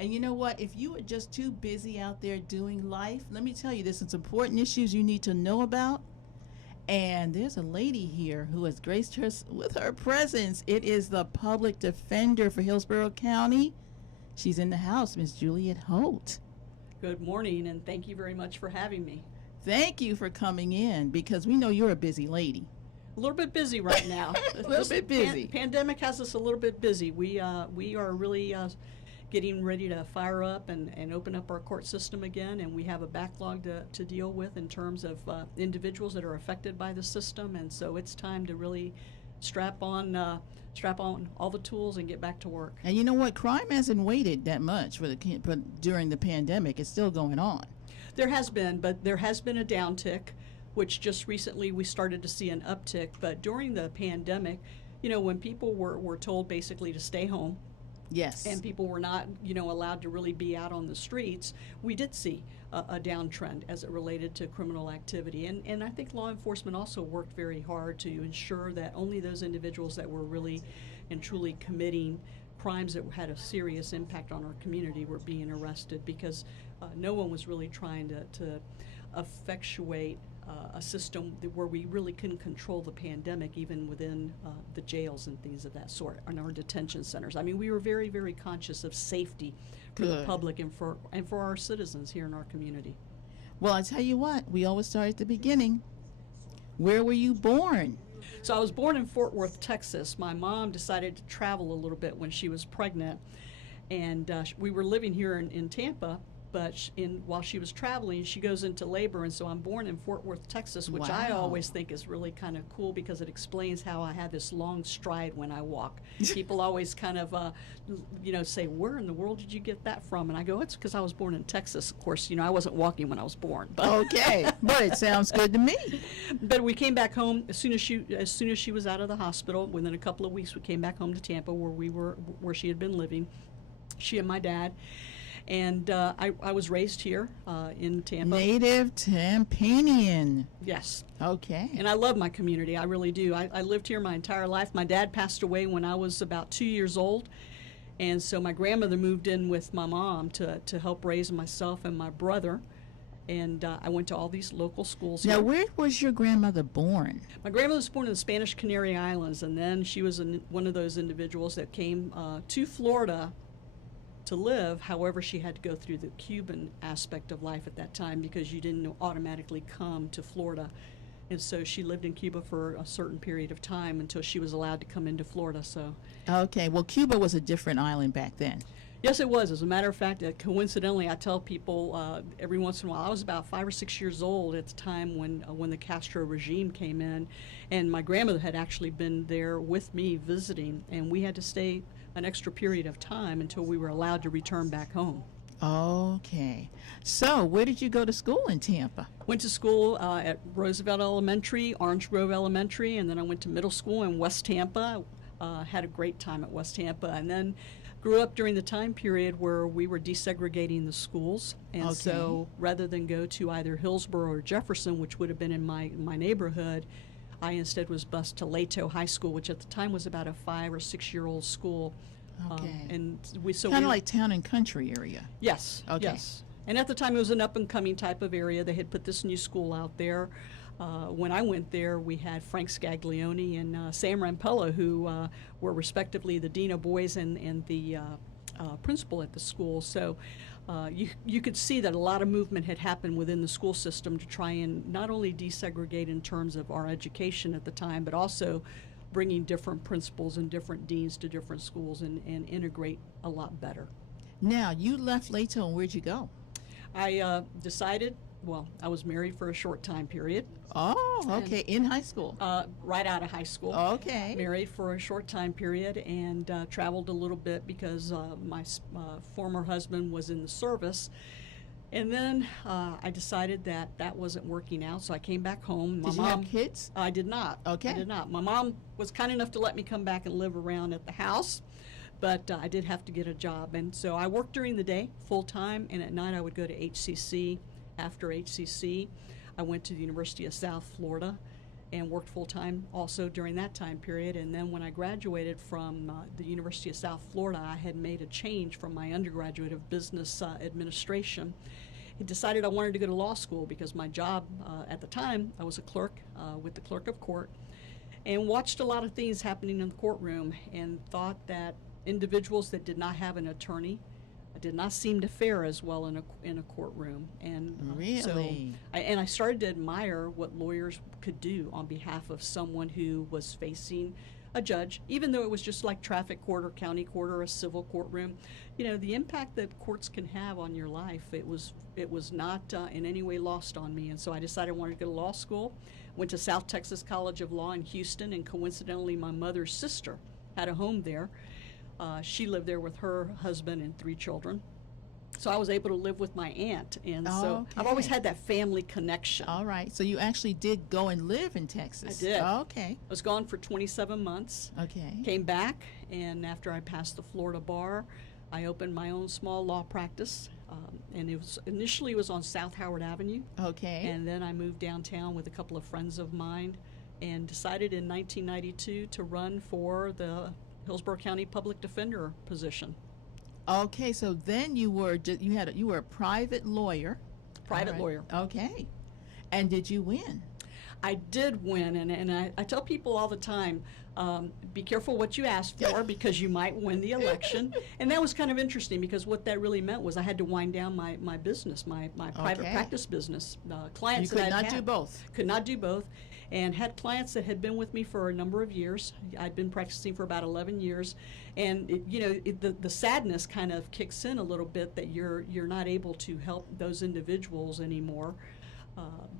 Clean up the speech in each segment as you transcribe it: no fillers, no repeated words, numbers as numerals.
And you know what? If you are just too busy out there doing life, let me tell you, there's some important issues you need to know about. And there's a lady here who has graced us with her presence. It is the public defender for Hillsborough County. She's in the house, Miss Juliette Holt. Good morning, and thank you very much for having me. Thank you for coming in, because we know you're a busy lady. A little bit busy right now. A little bit busy. Pandemic has us a little bit busy. We are really getting ready to fire up and open up our court system again, and we have a backlog to deal with in terms of individuals that are affected by the system, and so it's time to really strap on all the tools and get back to work. And you know what? Crime hasn't waited that much but during the pandemic. It's still going on. There has been a downtick, which just recently we started to see an uptick. But during the pandemic, when people were told basically to stay home, yes, and people were not, allowed to really be out on the streets, we did see a downtrend as it related to criminal activity. And I think law enforcement also worked very hard to ensure that only those individuals that were really and truly committing crimes that had a serious impact on our community were being arrested, because no one was really trying to effectuate a system where we really couldn't control the pandemic, even within the jails and things of that sort, and our detention centers. I mean, we were very, very conscious of safety for the public and for our citizens here in our community. Well, I tell you what, we always start at the beginning. Where were you born? So I was born in Fort Worth, Texas. My mom decided to travel a little bit when she was pregnant, and we were living here in Tampa. But while she was traveling, she goes into labor, and so I'm born in Fort Worth, Texas, which Wow. I always think is really kind of cool, because it explains how I have this long stride when I walk. People always kind of, say, "Where in the world did you get that from?" And I go, "It's because I was born in Texas." Of course, I wasn't walking when I was born. But Okay, but it sounds good to me. But we came back home as soon as she was out of the hospital. Within a couple of weeks, we came back home to Tampa, where she had been living. She and my dad. And I was raised here in Tampa. Native Tampanian. Yes. Okay. And I love my community. I really do. I lived here my entire life. My dad passed away when I was about 2 years old. And so my grandmother moved in with my mom to help raise myself and my brother. And I went to all these local schools here. Now, where was your grandmother born? My grandmother was born in the Spanish Canary Islands, and then she was one of those individuals that came to Florida to live. However, she had to go through the Cuban aspect of life at that time, because you didn't automatically come to Florida. And so she lived in Cuba for a certain period of time until she was allowed to come into Florida. So, Okay, well, Cuba was a different island back then. yes, it was. As a matter of fact, coincidentally, I tell people every once in a while, I was about 5 or 6 years old at the time when the Castro regime came in, and my grandmother had actually been there with me visiting, and we had to stay an extra period of time until we were allowed to return back home. Okay. So, where did you go to school in Tampa? Went to school at Roosevelt Elementary, Orange Grove Elementary, and then I went to middle school in West Tampa. Had a great time at West Tampa, and then grew up during the time period where we were desegregating the schools. And so rather than go to either Hillsborough or Jefferson, which would have been in my neighborhood, I instead was bused to Leto High School, which at the time was about a 5 or 6 year old school. Okay. And Kind of like town and country area. Yes. Okay. Yes. And at the time, it was an up-and-coming type of area. They had put this new school out there. When I went there, we had Frank Scaglione and Sam Rampella, who were respectively the dean of boys and the principal at the school. So you could see that a lot of movement had happened within the school system to try and not only desegregate in terms of our education at the time, but also bringing different principals and different deans to different schools and integrate a lot better. Now, you left Leto, and where'd you go? I decided, well, I was married for a short time period. Oh, okay, in high school. Right out of high school. Okay. Married for a short time period and traveled a little bit because my former husband was in the service. And then I decided that wasn't working out, so I came back home. Did you have kids? I did not. Okay. I did not. My mom was kind enough to let me come back and live around at the house, but I did have to get a job. And so I worked during the day full-time, and at night I would go to HCC. After HCC, I went to the University of South Florida and worked full-time also during that time period. And then when I graduated from the University of South Florida, I had made a change from my undergraduate of business administration. I decided I wanted to go to law school because my job at the time, I was a clerk with the clerk of court, and watched a lot of things happening in the courtroom and thought that individuals that did not have an attorney did not seem to fare as well in a courtroom. And Really? I started to admire what lawyers could do on behalf of someone who was facing a judge, even though it was just like traffic court or county court or a civil courtroom. You know, the impact that courts can have on your life, it was not in any way lost on me. And so I decided I wanted to go to law school. Went to South Texas College of Law in Houston, and coincidentally my mother's sister had a home there. She lived there with her husband and 3 children. So I was able to live with my aunt, and so I've always had that family connection. All right. So you actually did go and live in Texas. I did. Okay. I was gone for 27 months. Okay. Came back, and after I passed the Florida bar, I opened my own small law practice, and initially it was on South Howard Avenue. Okay. And then I moved downtown with a couple of friends of mine, and decided in 1992 to run for the Hillsborough County Public Defender position. Okay, so then you were a private lawyer. Private All right. lawyer. Okay. And did you win? I did win, and I tell people all the time, be careful what you ask for because you might win the election. And that was kind of interesting because what that really meant was I had to wind down my business, my private practice business. Clients You could that not do both. Could not do both. And had clients that had been with me for a number of years. I'd been practicing for about 11 years. And the sadness kind of kicks in a little bit that you're not able to help those individuals anymore.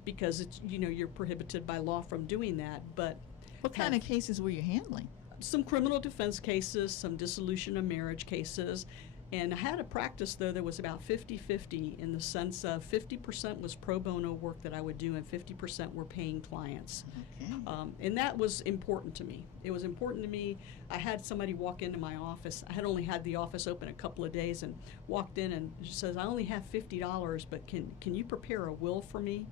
Because you're prohibited by law from doing that. But What kind of cases were you handling? some criminal defense cases, some dissolution of marriage cases, and I had a practice though that was about 50-50 in the sense of 50% was pro bono work that I would do and 50% were paying clients. Okay. And that was important to me. It was important to me. I had somebody walk into my office. I had only had the office open a couple of days, and walked in and she says, I only have $50, but can you prepare a will for me?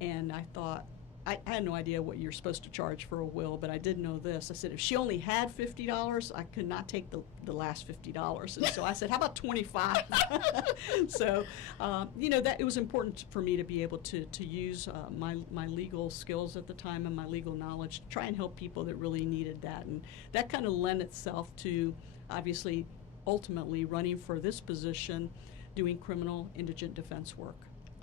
And I thought, I had no idea what you're supposed to charge for a will, but I did know this. I said, if she only had $50, I could not take the last $50. And so I said, how about 25? So, that it was important for me to be able to use my legal skills at the time and my legal knowledge to try and help people that really needed that. And that kind of lent itself to, obviously, ultimately running for this position, doing criminal indigent defense work.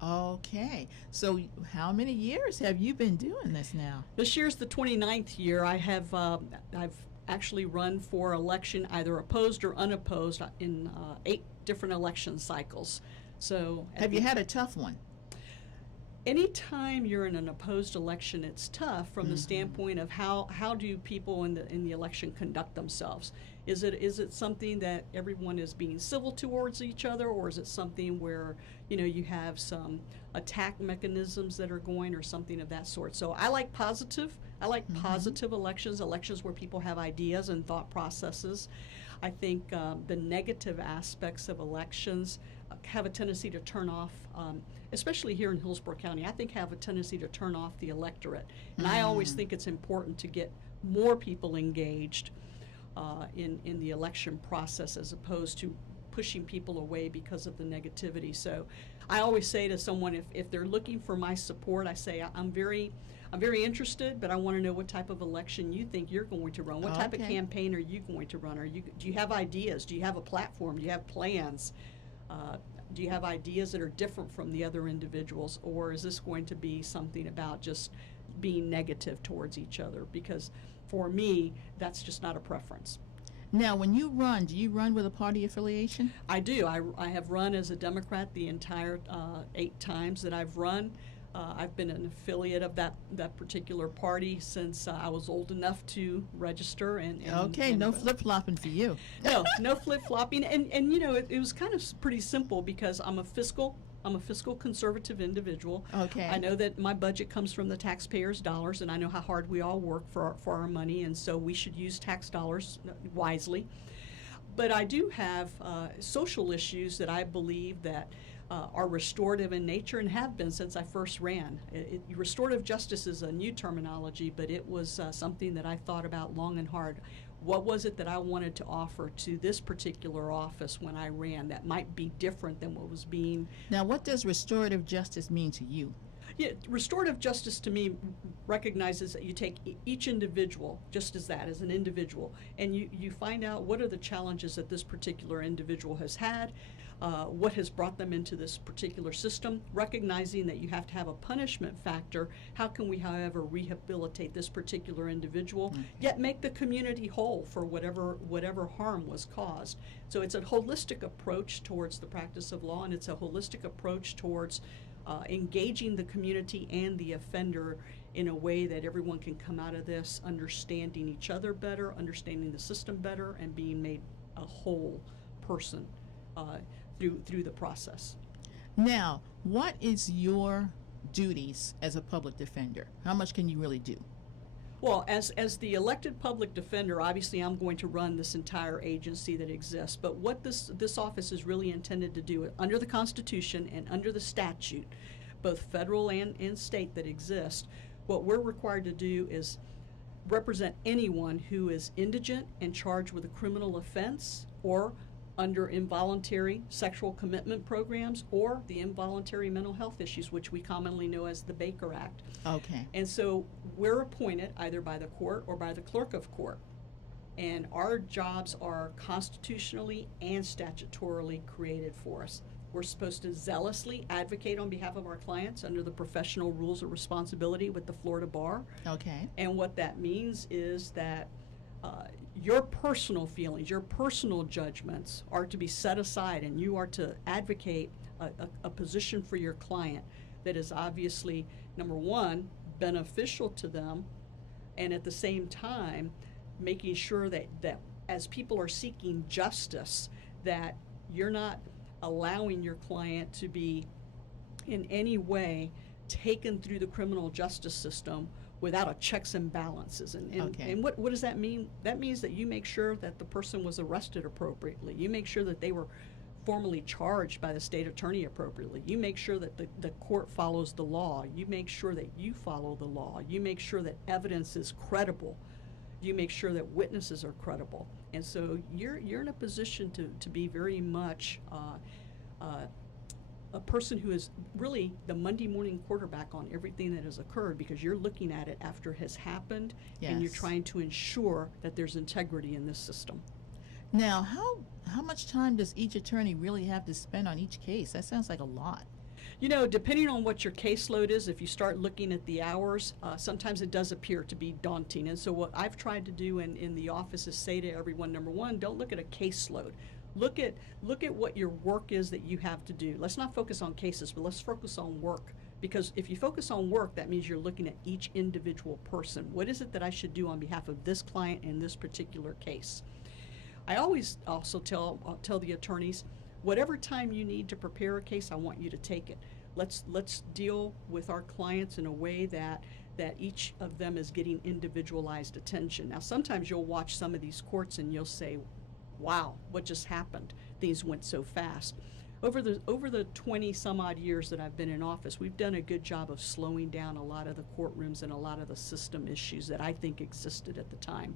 Okay. So how many years have you been doing this now? This year's the 29th year. I've actually run for election, either opposed or unopposed, in 8 different election cycles. So Have you had a tough one? anytime you're in an opposed election, it's tough from the standpoint of how do people in the election conduct themselves. Is it something that everyone is being civil towards each other, or is it something where you have some attack mechanisms that are going, or something of that sort? So I like positive elections where people have ideas and thought processes. I think the negative aspects of elections have a tendency to turn off, especially here in Hillsborough County, I think have a tendency to turn off the electorate. And I always think it's important to get more people engaged in the election process as opposed to pushing people away because of the negativity. So I always say to someone, if they're looking for my support, I say I'm very interested, but I want to know what type of election you think you're going to run. What type of campaign are you going to run? Do you have ideas? Do you have a platform? Do you have plans? Do you have ideas that are different from the other individuals, or is this going to be something about just being negative towards each other? Because for me, that's just not a preference. Now, when you run, do you run with a party affiliation? I do. I have run as a Democrat the entire 8 times that I've run. I've been an affiliate of that particular party since I was old enough to register. And no flip-flopping for you. No flip-flopping. And it was kind of pretty simple because I'm a fiscal conservative individual. Okay. I know that my budget comes from the taxpayers' dollars, and I know how hard we all work for our money, and so we should use tax dollars wisely. But I do have social issues that I believe that are restorative in nature and have been since I first ran. Restorative justice is a new terminology, but it was something that I thought about long and hard. What was it that I wanted to offer to this particular office when I ran that might be different than what was being. Now, what does restorative justice mean to you? Yeah, restorative justice to me recognizes that you take each individual just as that, as an individual, and you find out what are the challenges that this particular individual has had, what has brought them into this particular system, recognizing that you have to have a punishment factor. How can we, however, rehabilitate this particular individual, yet make the community whole for whatever harm was caused? So it's a holistic approach towards the practice of law, and it's a holistic approach towards engaging the community and the offender in a way that everyone can come out of this understanding each other better, understanding the system better, and being made a whole person through the process. Now, what is your duties as a public defender? How much can you really do? Well, as the elected public defender, obviously I'm going to run this entire agency that exists, but what this office is really intended to do, under the Constitution and under the statute, both federal and state that exist, what we're required to do is represent anyone who is indigent and charged with a criminal offense, or under involuntary sexual commitment programs, or the involuntary mental health issues, which we commonly know as the Baker Act. Okay. And so we're appointed either by the court or by the clerk of court. And our jobs are constitutionally and statutorily created for us. We're supposed to zealously advocate on behalf of our clients under the professional rules of responsibility with the Florida Bar. Okay. And what that means is that your personal feelings, your personal judgments are to be set aside, and you are to advocate a position for your client that is obviously, number one, beneficial to them, and at the same time making sure that as people are seeking justice, that you're not allowing your client to be in any way taken through the criminal justice system without a checks and balances. And what does that mean? That means that you make sure that the person was arrested appropriately. You make sure that they were formally charged by the state attorney appropriately. You make sure that the court follows the law. You make sure that you follow the law. You make sure that evidence is credible. You make sure that witnesses are credible. And so you're in a position to be very much a person who is really the Monday morning quarterback on everything that has occurred, because you're looking at it after it has happened. Yes. And you're trying to ensure that there's integrity in this system. Now, how much time does each attorney really have to spend on each case? That sounds like a lot. You know, depending on what your caseload is, if you start looking at the hours, sometimes it does appear to be daunting. And so what I've tried to do in the office is say to everyone, number one, don't look at a caseload. Look at what your work is that you have to do. Let's not focus on cases, but let's focus on work. Because if you focus on work, that means you're looking at each individual person. What is it that I should do on behalf of this client in this particular case? I always also tell the attorneys, whatever time you need to prepare a case, I want you to take it. Let's deal with our clients in a way that each of them is getting individualized attention. Now, sometimes you'll watch some of these courts and you'll say, wow, what just happened? Things went so fast. Over the 20 some odd years that I've been in office, we've done a good job of slowing down a lot of the courtrooms and a lot of the system issues that I think existed at the time.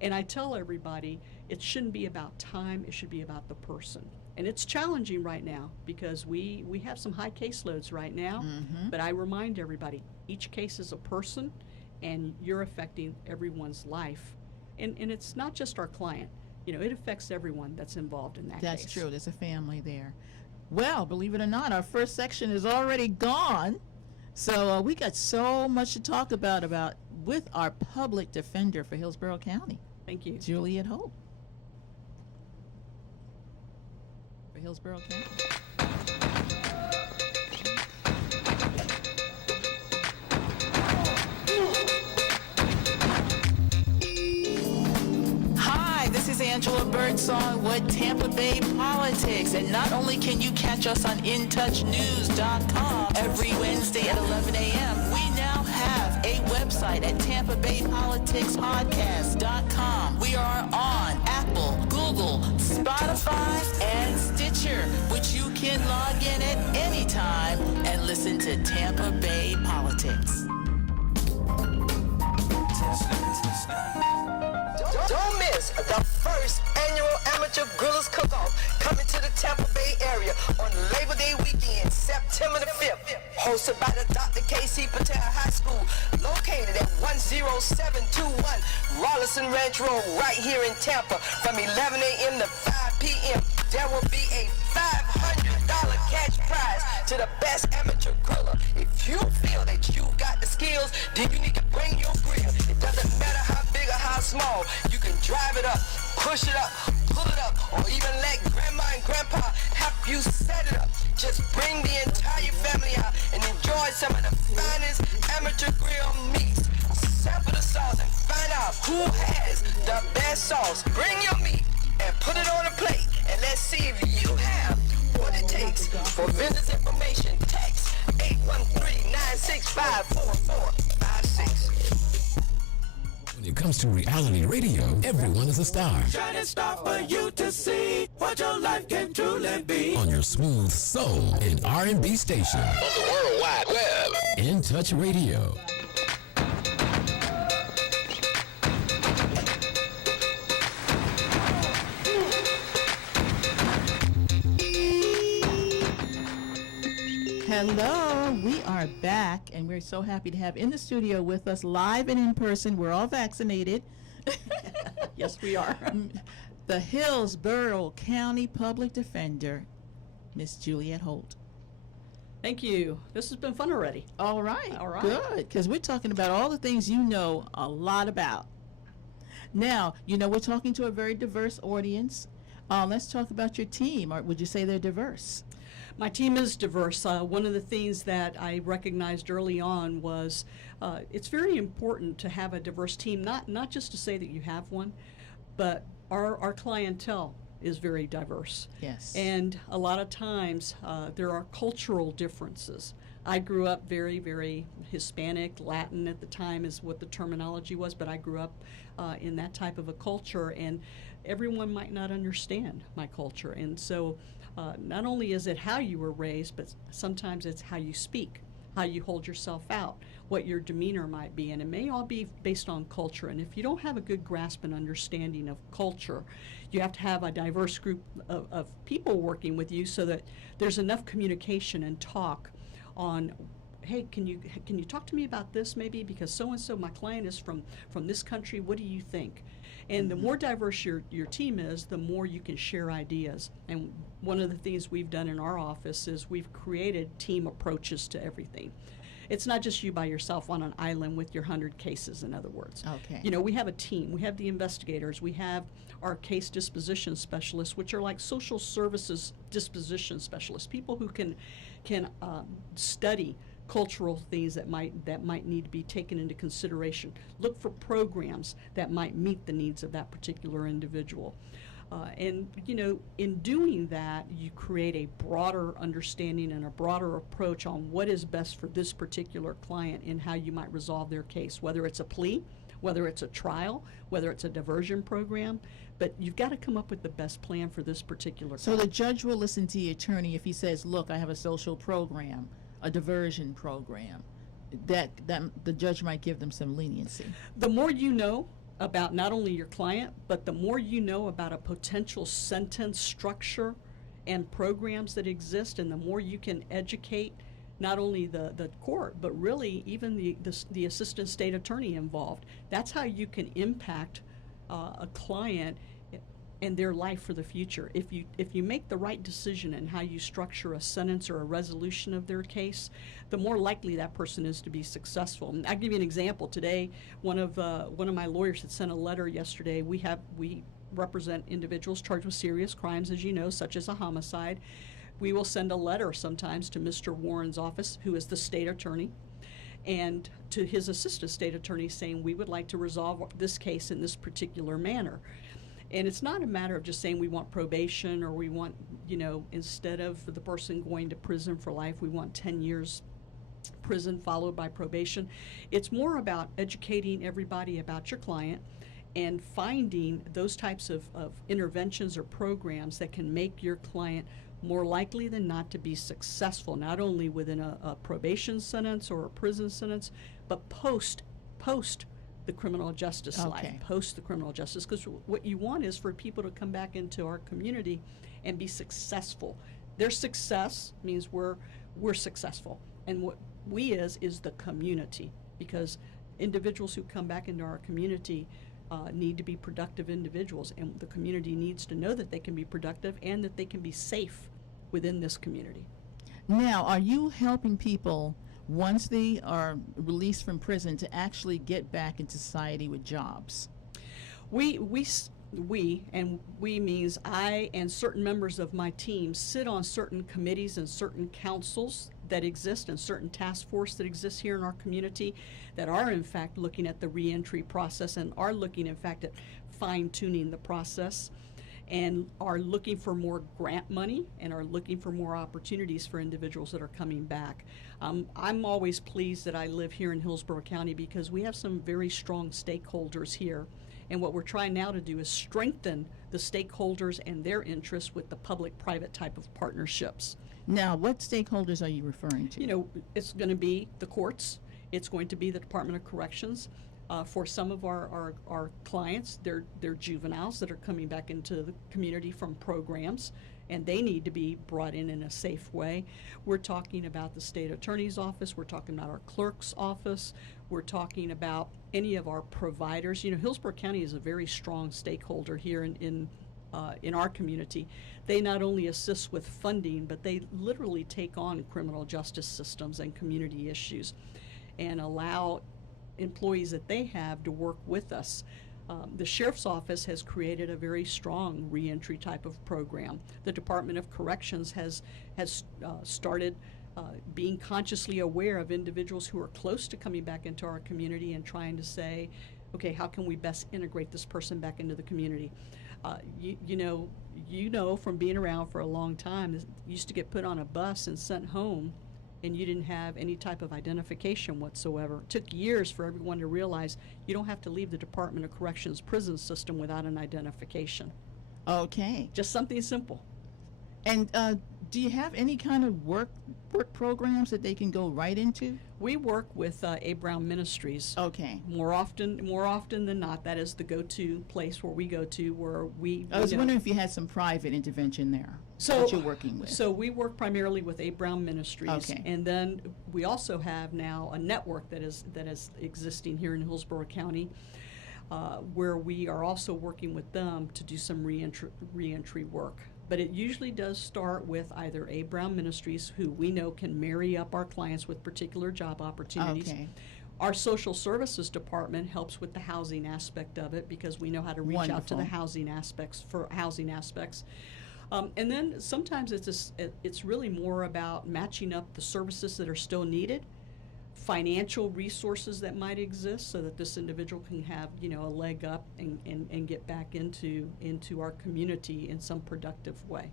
And I tell everybody, it shouldn't be about time, it should be about the person. And it's challenging right now because we have some high caseloads right now, but I remind everybody, each case is a person, and you're affecting everyone's life. And it's not just our client. You know, it affects everyone that's involved in that case. That's true. There's a family there. Well, believe it or not, our first section is already gone. So we got so much to talk about with our public defender for Hillsborough County. Thank you. Juliette Holt. For Hillsborough County. Angela Birdsong with Tampa Bay Politics. And not only can you catch us on InTouchNews.com every Wednesday at 11 a.m., we now have a website at TampaBayPoliticsPodcast.com. We are on Apple, Google, Spotify, and Stitcher, which you can log in at any time and listen to Tampa Bay Politics. Don't miss the first annual Amateur Grillers Cook-Off coming to the Tampa Bay area on Labor Day weekend, September the 5th. Hosted by the Dr. K.C. Patel High School, located at 10721 Rollison Ranch Road, right here in Tampa, from 11 a.m. to 5 p.m. There will be a $500 cash prize to the best amateur griller. If you feel that you got the skills, then you need to bring your grill. It doesn't matter how big or how small. You can drive it up, push it up, pull it up, or even let grandma and grandpa help you set it up. Just bring the entire family out and enjoy some of the finest amateur grill meats. Sample the sauce and find out who has the best sauce. Bring your meat and put it on a plate, and let's see if you have what it takes. For vendors information, text 813-965-4456. When it comes to reality radio, everyone is a star. Shining star for you to see what your life can truly be. On your smooth soul and R&B station. On the World Wide Web. In Touch Radio. Hello, we are back, and we're so happy to have in the studio with us, live and in person. We're all vaccinated. Yes, we are. The Hillsborough County Public Defender, Miss Juliette Holt. Thank you. This has been fun already. All right, All right. good, because we're talking about all the things you know a lot about. Now, we're talking to a very diverse audience. Let's talk about your team. Or would you say they're diverse? My team is diverse. One of the things that I recognized early on was it's very important to have a diverse team, not just to say that you have one, but our clientele is very diverse. Yes. And a lot of times there are cultural differences. I grew up very, very Hispanic, Latin at the time is what the terminology was, but I grew up in that type of a culture, and everyone might not understand my culture. And so not only is it how you were raised, but sometimes it's how you speak, how you hold yourself out, what your demeanor might be, and it may all be based on culture. And if you don't have a good grasp and understanding of culture, you have to have a diverse group of people working with you so that there's enough communication and talk on, hey, can you talk to me about this maybe, because so-and-so, my client is from this country, what do you think? And the more diverse your team is, the more you can share ideas. And one of the things we've done in our office is we've created team approaches to everything. It's not just you by yourself on an island with your 100 cases, in other words. Okay. We have a team. We have the investigators. We have our case disposition specialists, which are like social services disposition specialists, people who can study cultural things that might need to be taken into consideration. Look for programs that might meet the needs of that particular individual. And in doing that, you create a broader understanding and a broader approach on what is best for this particular client and how you might resolve their case, whether it's a plea, whether it's a trial, whether it's a diversion program. But you've got to come up with the best plan for this particular So client. the judge will listen to the attorney if he says, look, I have a social program, a diversion program, that the judge might give them some leniency. The more you know about not only your client, but the more you know about a potential sentence structure and programs that exist, and the more you can educate not only the court, but really even the assistant state attorney involved. That's how you can impact a client and their life for the future. If you make the right decision in how you structure a sentence or a resolution of their case, the more likely that person is to be successful. And I'll give you an example. Today, one of my lawyers had sent a letter yesterday. We represent individuals charged with serious crimes, as you know, such as a homicide. We will send a letter sometimes to Mr. Warren's office, who is the state attorney, and to his assistant state attorney saying we would like to resolve this case in this particular manner. And it's not a matter of just saying we want probation, or we want, instead of the person going to prison for life, we want 10 years prison followed by probation. It's more about educating everybody about your client and finding those types of interventions or programs that can make your client more likely than not to be successful, not only within a probation sentence or a prison sentence, but post the criminal justice life, Okay. post the criminal justice. Because what you want is for people to come back into our community and be successful. Their success means we're successful, and what we is the community, because individuals who come back into our community need to be productive individuals, and the community needs to know that they can be productive and that they can be safe within this community. Now, are you helping people once they are released from prison to actually get back into society with jobs? We means I and certain members of my team sit on certain committees and certain councils that exist and certain task force that exists here in our community that are in fact looking at the reentry process and are looking in fact at fine-tuning the process and are looking for more grant money and are looking for more opportunities for individuals that are coming back. I'm always pleased that I live here in Hillsborough County because we have some very strong stakeholders here. And what we're trying now to do is strengthen the stakeholders and their interests with the public-private type of partnerships. Now, what stakeholders are you referring to? You know, it's going to be the courts. It's going to be the Department of Corrections. For some of our clients, they're juveniles that are coming back into the community from programs, and they need to be brought in a safe way. We're talking about the state attorney's office. We're talking about our clerk's office. We're talking about any of our providers. You know, Hillsborough County is a very strong stakeholder here in our community. They not only assist with funding, but they literally take on criminal justice systems and community issues and allow employees that they have to work with us. The Sheriff's Office has created a very strong reentry type of program. The Department of Corrections has started being consciously aware of individuals who are close to coming back into our community and trying to say, okay, how can we best integrate this person back into the community? You know from being around for a long time, you used to get put on a bus and sent home and you didn't have any type of identification whatsoever. It took years for everyone to realize you don't have to leave the Department of Corrections prison system without an identification. Okay. Just something simple. And do you have any kind of work programs that they can go right into? We work with A. Brown Ministries. Okay. More often than not, that is the go-to place where we go to, where we. I was wondering if you had some private intervention there that you're working with. So we work primarily with A. Brown Ministries. Okay. And then we also have now a network that is existing here in Hillsborough County, where we are also working with them to do some reentry work. But it usually does start with either A. Brown Ministries, who we know can marry up our clients with particular job opportunities. Okay. Our social services department helps with the housing aspect of it because we know how to reach out to the housing aspects. And then sometimes it's really more about matching up the services that are still needed, financial resources that might exist so that this individual can have, a leg up and get back into our community in some productive way.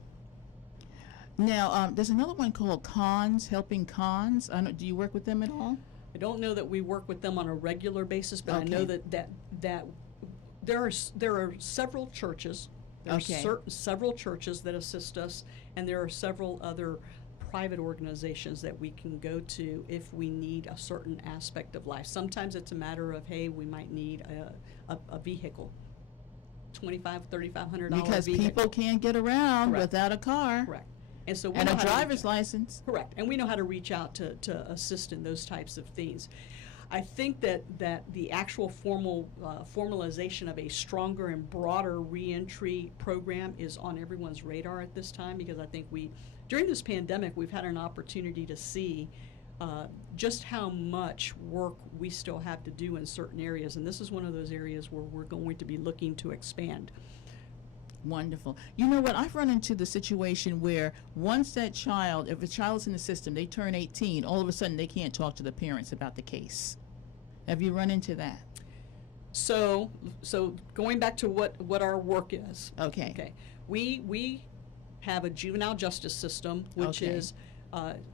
Now, there's another one called Cons, Helping Cons. Do you work with them at all? I don't know that we work with them on a regular basis, but Okay. I know that there are several churches. There are several churches that assist us, and there are several other private organizations that we can go to if we need a certain aspect of life. Sometimes it's a matter of, hey, we might need a vehicle, $2,500–$3,500 Because vehicle. people can't get around Correct. without a car. Correct. And so we And know a how to reach driver's out. license. Correct. And we know how to reach out to assist in those types of things. I think that the actual formalization of a stronger and broader reentry program is on everyone's radar at this time, because I think during this pandemic, we've had an opportunity to see just how much work we still have to do in certain areas. And this is one of those areas where we're going to be looking to expand. Wonderful. You know what? I've run into the situation where once if a child's in the system, they turn 18, all of a sudden they can't talk to the parents about the case. Have you run into that? So going back to what our work is. Okay. Okay. We have a juvenile justice system, which Okay. is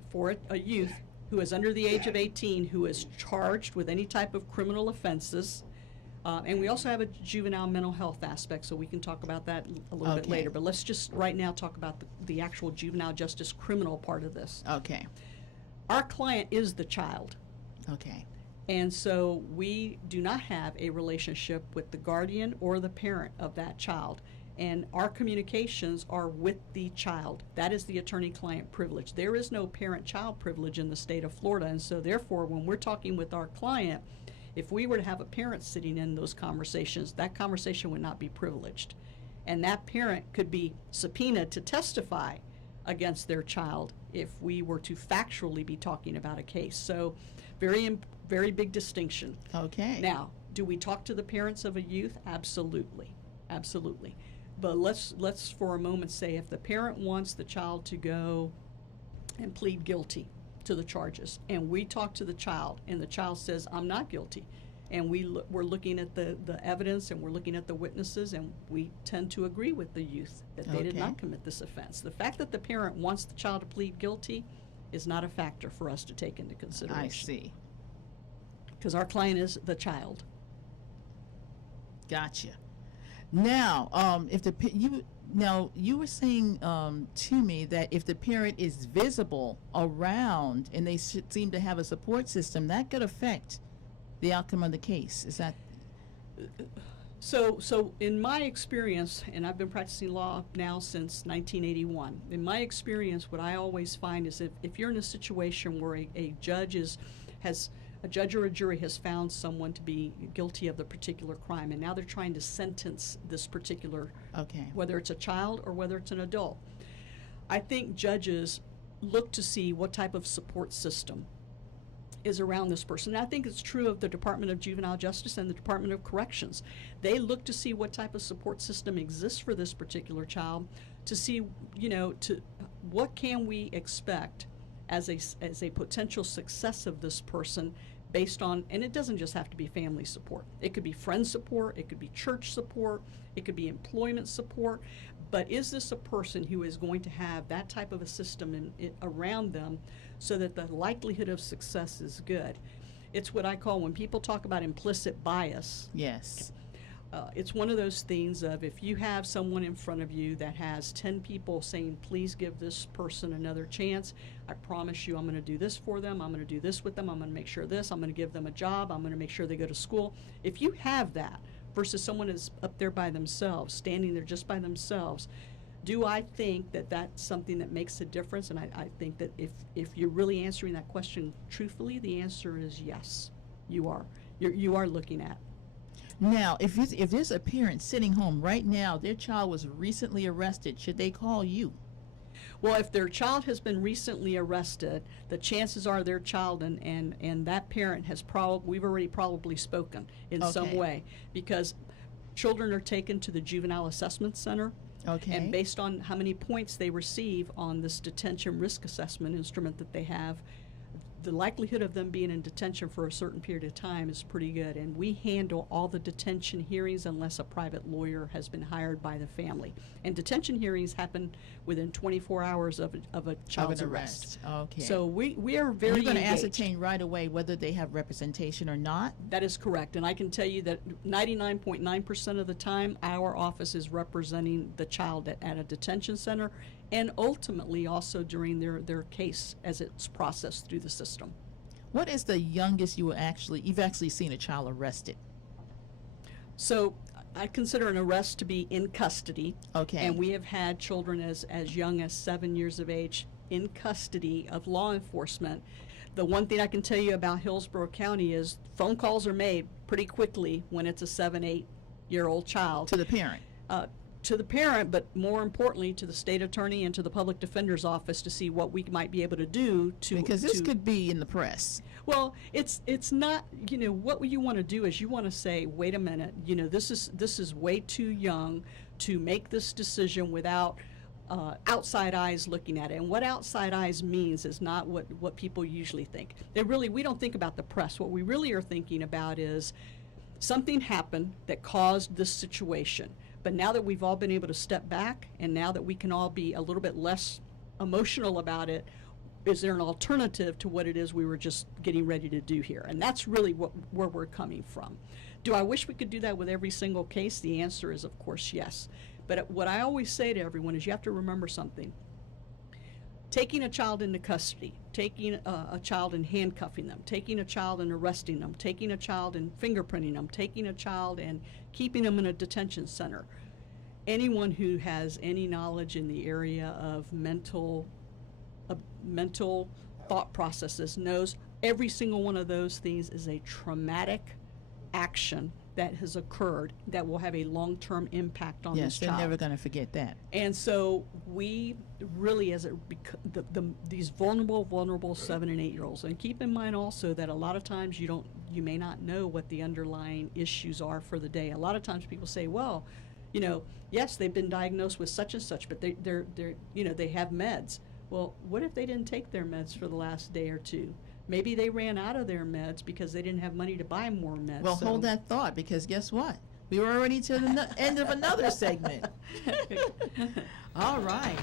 for a youth who is under the age of 18 who is charged with any type of criminal offenses. And we also have a juvenile mental health aspect, so we can talk about that a little bit Okay. later. But let's just right now talk about the actual juvenile justice criminal part of this. Okay. Our client is the child. Okay. And so we do not have a relationship with the guardian or the parent of that child. And our communications are with the child. That is the attorney-client privilege. There is no parent-child privilege in the state of Florida. And so therefore, when we're talking with our client, if we were to have a parent sitting in those conversations, that conversation would not be privileged. And that parent could be subpoenaed to testify against their child if we were to factually be talking about a case. So very big distinction. Okay. Now, do we talk to the parents of a youth? Absolutely. Absolutely. But let's for a moment say if the parent wants the child to go and plead guilty to the charges, and we talk to the child, and the child says, I'm not guilty, and we're looking at the evidence, and we're looking at the witnesses, and we tend to agree with the youth that they did Okay. not commit this offense. The fact that the parent wants the child to plead guilty is not a factor for us to take into consideration. I see. Because our client is the child. Gotcha. Now, if the you were saying to me that if the parent is visible around and they seem to have a support system, that could affect the outcome of the case. Is that? So in my experience, and I've been practicing law now since 1981, in my experience, what I always find is if you're in a situation where a judge a judge or a jury has found someone to be guilty of the particular crime, and now they're trying to sentence this particular, Okay. whether it's a child or whether it's an adult. I think judges look to see what type of support system is around this person. And I think it's true of the Department of Juvenile Justice and the Department of Corrections. They look to see what type of support system exists for this particular child, to see, to what can we expect as a potential success of this person based on, and it doesn't just have to be family support. It could be friend support, it could be church support, it could be employment support, but is this a person who is going to have that type of a system around them so that the likelihood of success is good? It's what I call, when people talk about implicit bias, Yes. it's one of those things of, if you have someone in front of you that has 10 people saying, please give this person another chance, I promise you I'm going to do this for them, I'm going to do this with them, I'm going to make sure this, I'm going to give them a job, I'm going to make sure they go to school. If you have that versus someone is up there by themselves, standing there just by themselves, do I think that that's something that makes a difference? And I think that if you're really answering that question truthfully, the answer is yes, you are. You are looking at. Now, if there's a parent sitting home right now, their child was recently arrested, should they call you? Well, if their child has been recently arrested, the chances are their child and that parent has we've already probably spoken in some Okay. way, because children are taken to the Juvenile Assessment Center. Okay. And based on how many points they receive on this detention risk assessment instrument that they have, the likelihood of them being in detention for a certain period of time is pretty good. And we handle all the detention hearings unless a private lawyer has been hired by the family. And detention hearings happen within 24 hours of a child's arrest. Okay. So we are And very you're going to engaged. ascertain right away whether they have representation or not? That is correct. And I can tell you that 99.9% of the time, our office is representing the child at a detention center, and ultimately also during their case as it's processed through the system. What is the youngest you've actually seen a child arrested? So I consider an arrest to be in custody. Okay. And we have had children as young as 7 years of age in custody of law enforcement. The one thing I can tell you about Hillsborough County is phone calls are made pretty quickly when it's a 7-8-year-old child. To the parent? To the parent, but more importantly to the state attorney and to the public defender's office to see what we might be able to do to. Because this could be in the press. Well, it's not, what you want to do is you want to say, wait a minute, this is way too young to make this decision without outside eyes looking at it. And what outside eyes means is not what people usually think. We don't think about the press. What we really are thinking about is something happened that caused this situation. But now that we've all been able to step back, and now that we can all be a little bit less emotional about it, is there an alternative to what it is we were just getting ready to do here? And that's really where we're coming from. Do I wish we could do that with every single case? The answer is, of course, yes. But what I always say to everyone is you have to remember something. Taking a child into custody, taking a child and handcuffing them, taking a child and arresting them, taking a child and fingerprinting them, taking a child and keeping them in a detention center. Anyone who has any knowledge in the area of mental thought processes knows every single one of those things is a traumatic action that has occurred that will have a long-term impact on this child. Yes, they're never going to forget that. And so we really, as these vulnerable 7 and 8 year olds, and keep in mind also that a lot of times you may not know what the underlying issues are for the day. A lot of times people say, well, yes, they've been diagnosed with such and such, but they have meds. Well, what if they didn't take their meds for the last day or two? Maybe they ran out of their meds because they didn't have money to buy more meds. Well, hold that thought, because guess what? We were already to the end of another segment. All right.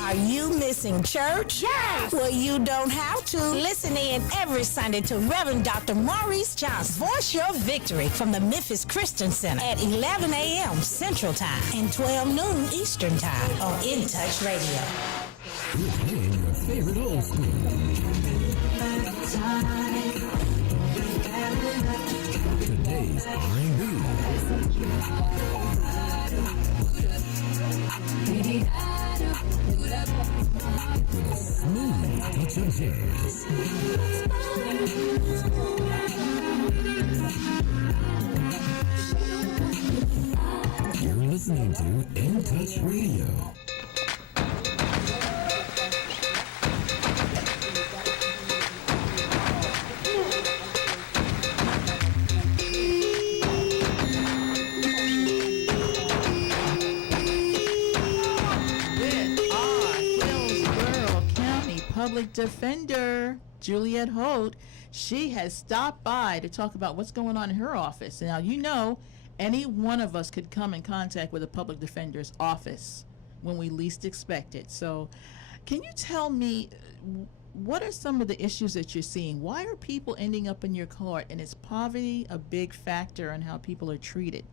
Are you missing church? Yes! Well, you don't have to. Listen in every Sunday to Reverend Dr. Maurice Johnson. Voice your victory from the Memphis Christian Center at 11 a.m. Central Time and 12 noon Eastern Time on In Touch Radio. We're playing your favorite old school. Today's R&B. With a smooth touch of jazz. You're listening to In Touch Radio. Public Defender Juliette Holt. She has stopped by to talk about what's going on in her office. Now, any one of us could come in contact with a public defender's office when we least expect it. So can you tell me, what are some of the issues that you're seeing? Why are people ending up in your court, and is poverty a big factor in how people are treated?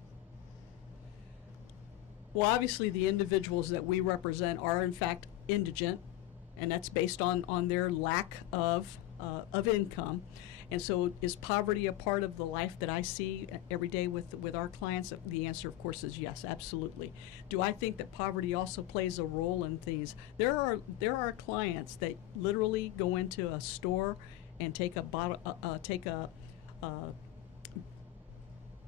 Well, obviously the individuals that we represent are in fact indigent, and that's based on their lack of income. And so is poverty a part of the life that I see every day with our clients? The answer, of course, is yes, absolutely. Do I think that poverty also plays a role in things? There are clients that literally go into a store and take a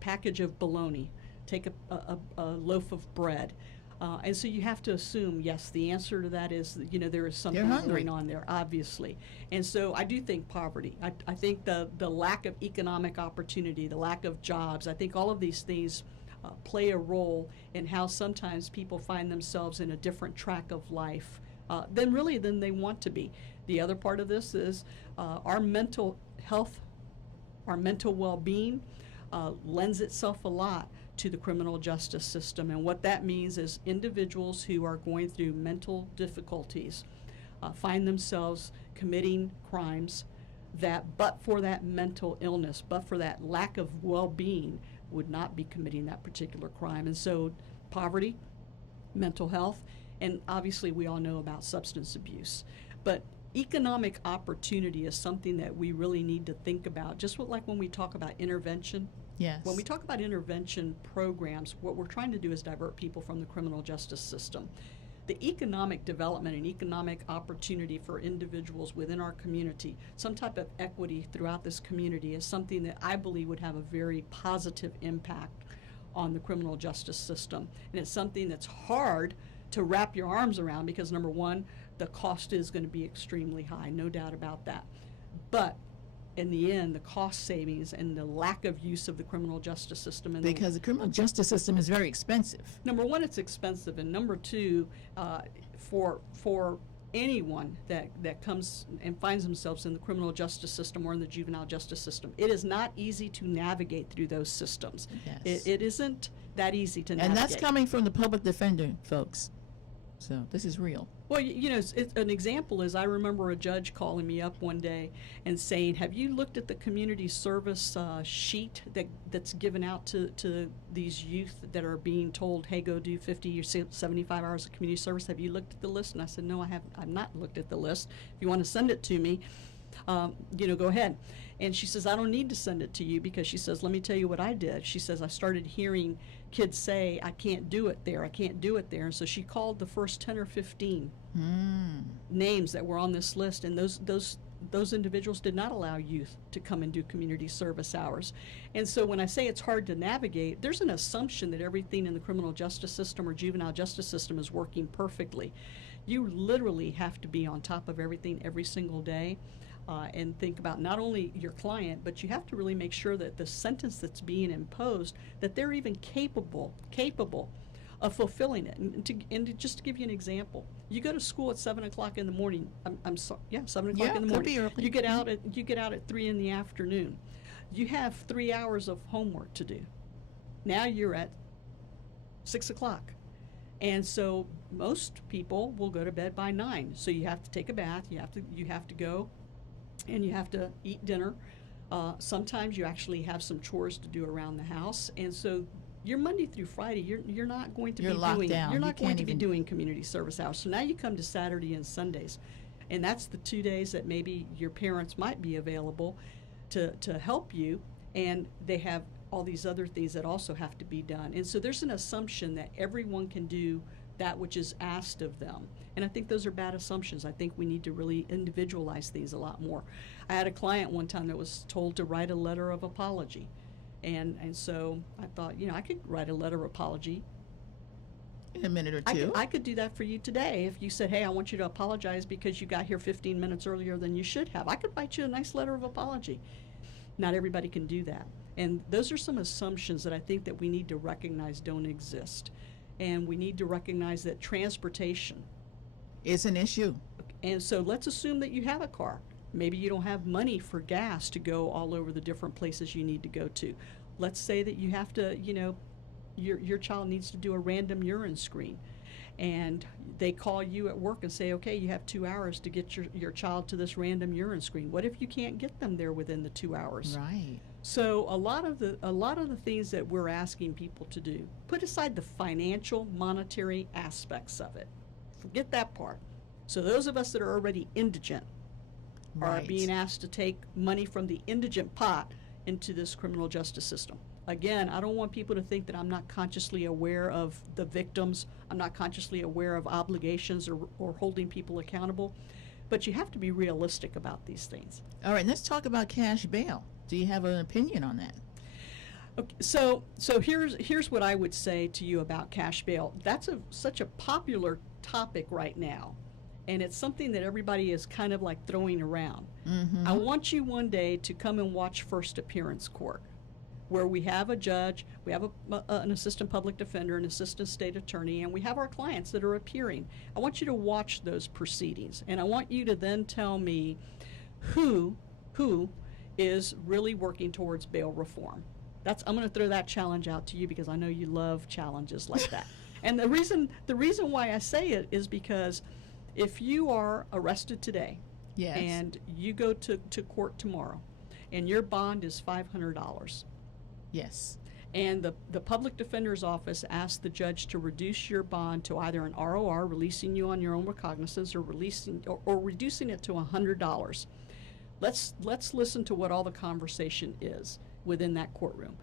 package of bologna, take a loaf of bread. And so you have to assume, yes, the answer to that is, there is something going on there, obviously. And so I do think poverty. I think the lack of economic opportunity, the lack of jobs, I think all of these things play a role in how sometimes people find themselves in a different track of life than they want to be. The other part of this is our mental health, our mental well-being lends itself a lot to the criminal justice system. And what that means is individuals who are going through mental difficulties find themselves committing crimes that, but for that mental illness, but for that lack of well-being, would not be committing that particular crime. And so poverty, mental health, and obviously we all know about substance abuse. But economic opportunity is something that we really need to think about, just like when we talk about intervention. Yes. When we talk about intervention programs, what we're trying to do is divert people from the criminal justice system. The economic development and economic opportunity for individuals within our community, some type of equity throughout this community, is something that I believe would have a very positive impact on the criminal justice system. And it's something that's hard to wrap your arms around because, number one, the cost is going to be extremely high, no doubt about that. But in the end, the cost savings and the lack of use of the criminal justice system. And because the criminal justice system is very expensive. Number one, it's expensive, and number two, for anyone that comes and finds themselves in the criminal justice system or in the juvenile justice system. It is not easy to navigate through those systems. Yes. It isn't that easy to navigate. And that's coming from the public defender, folks. So this is real. Well, an example is I remember a judge calling me up one day and saying, have you looked at the community service sheet that's given out to these youth that are being told, hey, go do 50 or 75 hours of community service? Have you looked at the list? And I said, no, I haven't. I've not looked at the list. If you want to send it to me, go ahead. And she says, I don't need to send it to you, because she says, let me tell you what I did. She says, I started hearing kids say, I can't do it there, I can't do it there. And so she called the first 10 or 15 names that were on this list, and those individuals did not allow youth to come and do community service hours. And so when I say it's hard to navigate, there's an assumption that everything in the criminal justice system or juvenile justice system is working perfectly. You literally have to be on top of everything every single day. And think about not only your client, but you have to really make sure that the sentence that's being imposed, that they're even capable of fulfilling it. And just to give you an example, you go to school at 7 o'clock in the morning. 7 o'clock in the could be morning. early. You get out at 3 in the afternoon. You have 3 hours of homework to do. Now you're at 6 o'clock. And so most people will go to bed by 9. So you have to take a bath. You have to go. And you have to eat dinner. Sometimes you actually have some chores to do around the house, and so you're Monday through Friday. You're not going to You're be locked doing. down. You're You not going can't to be even- doing community service hours. So now you come to Saturday and Sundays, and that's the 2 days that maybe your parents might be available to help you, and they have all these other things that also have to be done. And so there's an assumption that everyone can do that which is asked of them. And I think those are bad assumptions. I think we need to really individualize these a lot more. I had a client one time that was told to write a letter of apology. And so I thought, I could write a letter of apology. In a minute or two. I could do that for you today. If you said, hey, I want you to apologize because you got here 15 minutes earlier than you should have, I could write you a nice letter of apology. Not everybody can do that. And those are some assumptions that I think that we need to recognize don't exist. And we need to recognize that transportation It's an issue. And so let's assume that you have a car. Maybe you don't have money for gas to go all over the different places you need to go to. Let's say that you have to, your child needs to do a random urine screen. And they call you at work and say, okay, you have 2 hours to get your child to this random urine screen. What if you can't get them there within the 2 hours? Right. So a lot of the things that we're asking people to do, put aside the financial, monetary aspects of it. Forget that part. So those of us that are already indigent are Right. being asked to take money from the indigent pot into this criminal justice system. Again, I don't want people to think that I'm not consciously aware of the victims. I'm not consciously aware of obligations or holding people accountable. But you have to be realistic about these things. All right, let's talk about cash bail. Do you have an opinion on that? Okay, so here's what I would say to you about cash bail. That's such a popular topic right now, and it's something that everybody is kind of like throwing around. Mm-hmm. I want you one day to come and watch First Appearance Court, where we have a judge, we have an assistant public defender, an assistant state attorney, and we have our clients that are appearing. I want you to watch those proceedings, and I want you to then tell me who is really working towards bail reform. I'm going to throw that challenge out to you because I know you love challenges like that. And the reason why I say it is because if you are arrested today, Yes. and you go to court tomorrow, and your bond is $500, Yes. and the public defender's office asks the judge to reduce your bond to either an ROR, releasing you on your own recognizance, or reducing it to $100. Let's listen to what all the conversation is within that courtroom.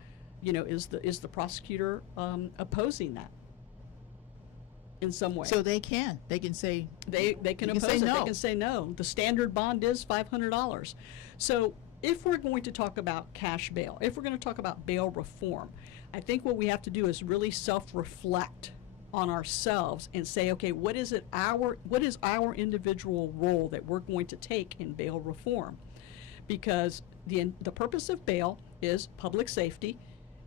Is the prosecutor opposing that in some way? So they can say They can oppose say it. no. They can say no. The standard bond is $500. So if we're going to talk about cash bail, if we're going to talk about bail reform, I think what we have to do is really self-reflect on ourselves and say, okay, what is our individual role that we're going to take in bail reform? Because the purpose of bail is public safety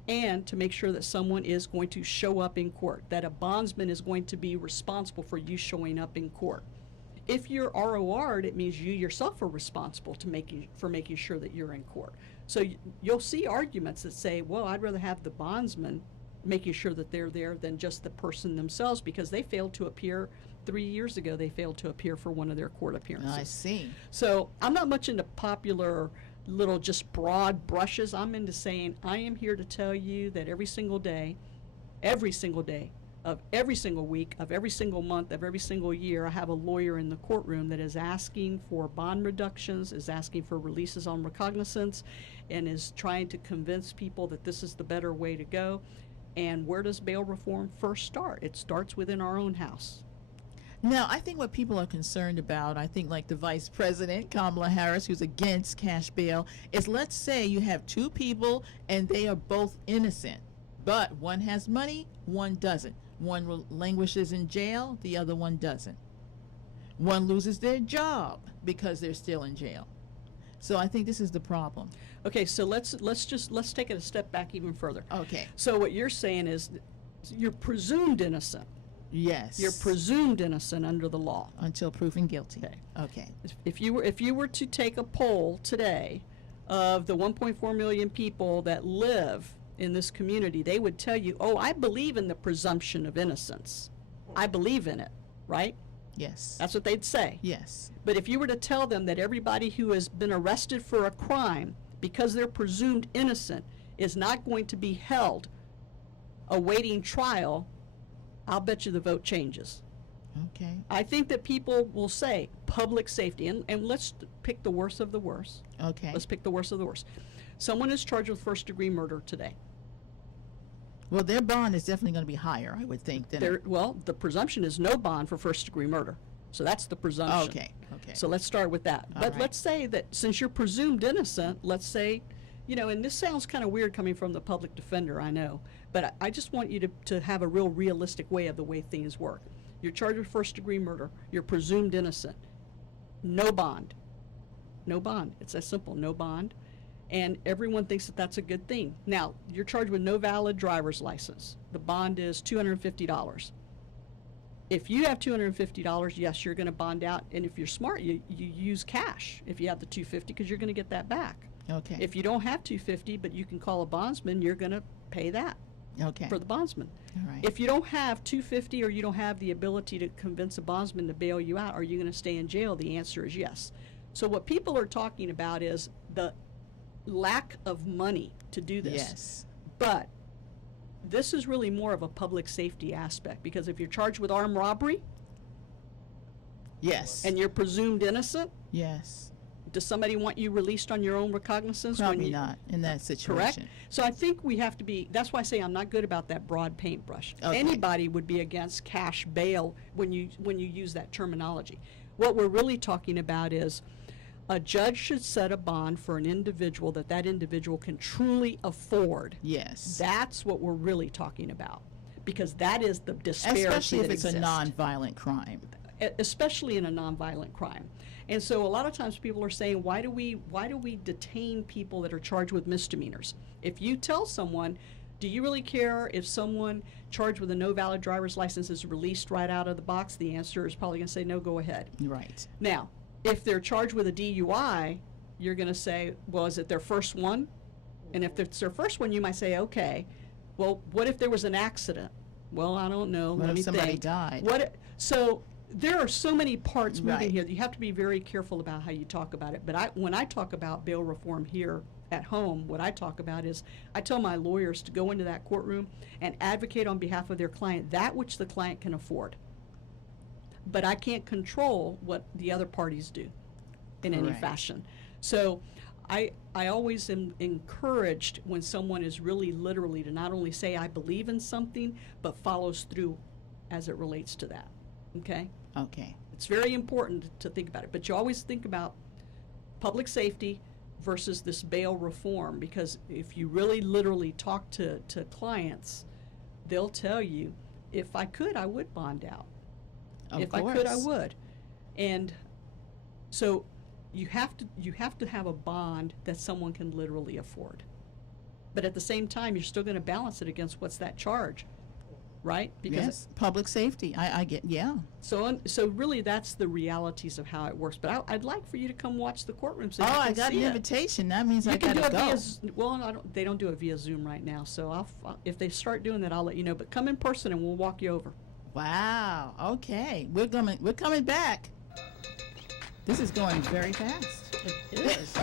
and to make sure that someone is going to show up in court, that a bondsman is going to be responsible for you showing up in court. if you're ROR'd, it means you yourself are responsible to making sure that you're in court. So you'll see arguments that say, well, I'd rather have the bondsman making sure that they're there than just the person themselves, because they failed to appear 3 years ago. They failed to appear for one of their court appearances. I see. So I'm not much into popular little just broad brushes. I'm into saying I am here to tell you that every single day of every single week, of every single month, of every single year, I have a lawyer in the courtroom that is asking for bond reductions, is asking for releases on recognizance, and is trying to convince people that this is the better way to go. And where does bail reform first start? It starts within our own house. Now, I think what people are concerned about, I think like the Vice President, Kamala Harris, who's against cash bail, is let's say you have two people and they are both innocent, but one has money, one doesn't. One languishes in jail, the other one doesn't. One loses their job because they're still in jail. So I think this is the problem. Okay, so let's take it a step back even further. Okay. So what you're saying is you're presumed innocent. Yes. You're presumed innocent under the law. Until proven guilty. Okay. Okay. If you were to take a poll today of the 1.4 million people that live in this community, they would tell you, oh, I believe in the presumption of innocence. I believe in it, right? Yes. That's what they'd say. Yes. But if you were to tell them that everybody who has been arrested for a crime, because they're presumed innocent, is not going to be held awaiting trial, I'll bet you the vote changes. Okay. I think that people will say public safety, and let's pick the worst of the worst. Okay. Let's pick the worst of the worst. Someone is charged with first-degree murder today. Well, their bond is definitely going to be higher, I would think. Well, the presumption is no bond for first-degree murder. So that's the presumption. Okay. Okay. So let's start with that. All But right. let's say that since you're presumed innocent, let's say, and this sounds kind of weird coming from the public defender, I know, but I just want you to have a real realistic way of the way things work. You're charged with first-degree murder. You're presumed innocent. No bond. No bond. It's as simple. No bond. And everyone thinks that that's a good thing. Now, you're charged with no valid driver's license. The bond is $250. If you have $250, yes, you're going to bond out. And if you're smart, you use cash if you have the $250, because you're going to get that back. Okay. If you don't have $250, but you can call a bondsman, you're going to pay that Okay. for the bondsman. All right. If you don't have $250, or you don't have the ability to convince a bondsman to bail you out, are you going to stay in jail? The answer is yes. So what people are talking about is the lack of money to do this. Yes. But this is really more of a public safety aspect, because if you're charged with armed robbery Yes. and you're presumed innocent, yes. does somebody want you released on your own recognizance? Probably not in that situation. Correct? So I think we have to be, that's why I say I'm not good about that broad paintbrush. Okay. Anybody would be against cash bail when you use that terminology. What we're really talking about is a judge should set a bond for an individual that individual can truly afford. Yes. That's what we're really talking about, because that is the disparity Especially if that it's a exists. nonviolent crime. Especially in a nonviolent crime. And so a lot of times people are saying, why do we detain people that are charged with misdemeanors? If you tell someone, do you really care if someone charged with a no valid driver's license is released right out of the box? The answer is probably going to say, no, go ahead. Right. Now, if they're charged with a DUI, you're going to say, well, is it their first one? And if it's their first one, you might say, okay, well, what if there was an accident? Well, I don't know. What Let if me somebody think. died? So there are so many parts moving Right. here that you have to be very careful about how you talk about it. But when I talk about bail reform here at home, what I talk about is I tell my lawyers to go into that courtroom and advocate on behalf of their client that which the client can afford. But I can't control what the other parties do in any Correct. fashion. So I always am encouraged when someone is really literally to not only say I believe in something, but follows through as it relates to that. Okay? Okay. It's very important to think about it. But you always think about public safety versus this bail reform, because if you really literally talk to clients, they'll tell you, if I could, I would bond out. If I could, I would. And so you have to have a bond that someone can literally afford. But at the same time, you're still going to balance it against what's that charge. right? Because Yes, public safety. I get, yeah. so really that's the realities of how it works. But I'd like for you to come watch the courtroom so Oh, you can I got see an it. invitation. That means You I can gotta do it go. via they don't do it via Zoom right now. So if they start doing that, I'll let you know. But come in person and we'll walk you over. Wow. Okay. We're coming back. This is going very fast. It is.